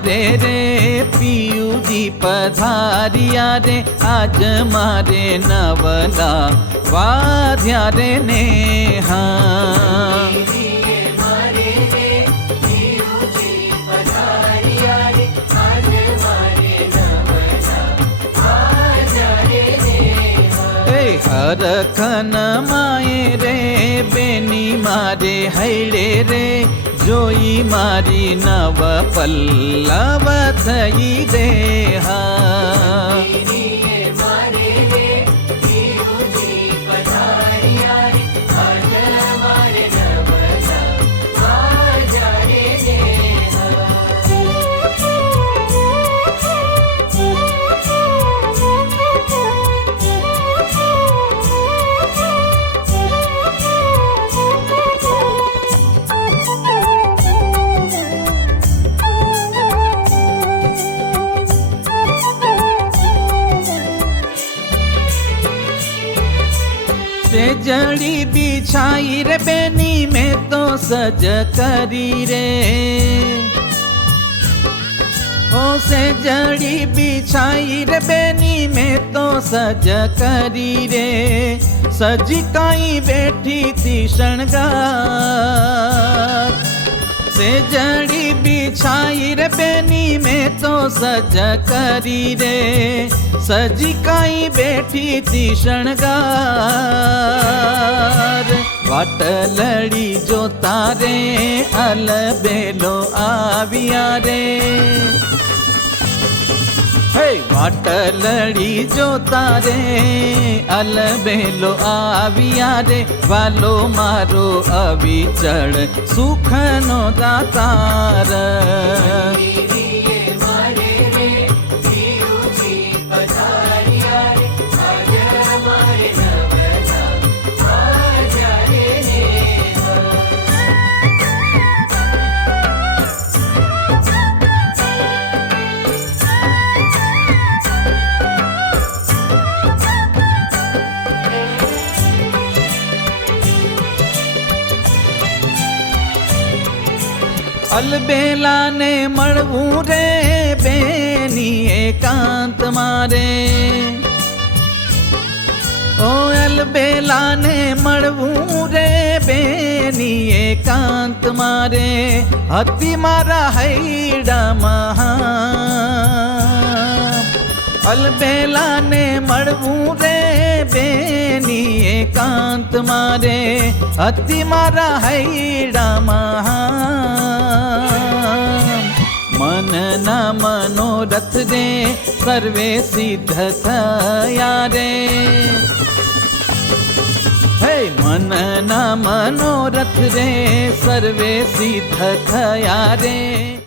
मारे रे पियूजी पधारिया रे आज मारे नवला वाध्या रे नेहा। हरखन माए रे बेनी मारे हैले रे जोई मारी नव पल्लव थई देहा। से जड़ी बिछाई रे बेनी में तो सज करी रे ओ से जड़ी बिछाई रे बेनी में तो सज करी रे सजी काई बैठी थी शणगार। से जड़ी बिछाई रे बेनी में तो सज करी रे सजी काई बैठी थी शणगार। वाटलड़ी जो तारे अलबेलो आविया रे वाटलड़ी जो तारे अलबेलो आविया रे वालो मारो अविचड़ सुखनो दातार। अलबेला ने मळवू रे बेनी एकांत मारे ओ अलबेला ने मळवू रे बेनी एकांत मारे हती मारा हैडा महा। अलबेला ने मळवू रे बेनी एकांत मारे हती मारा हैडा महा। मन न मनोरथ रे सर्वे सिद्ध थया रे मन न मनोरथ रे सर्वे सिद्ध थया रे।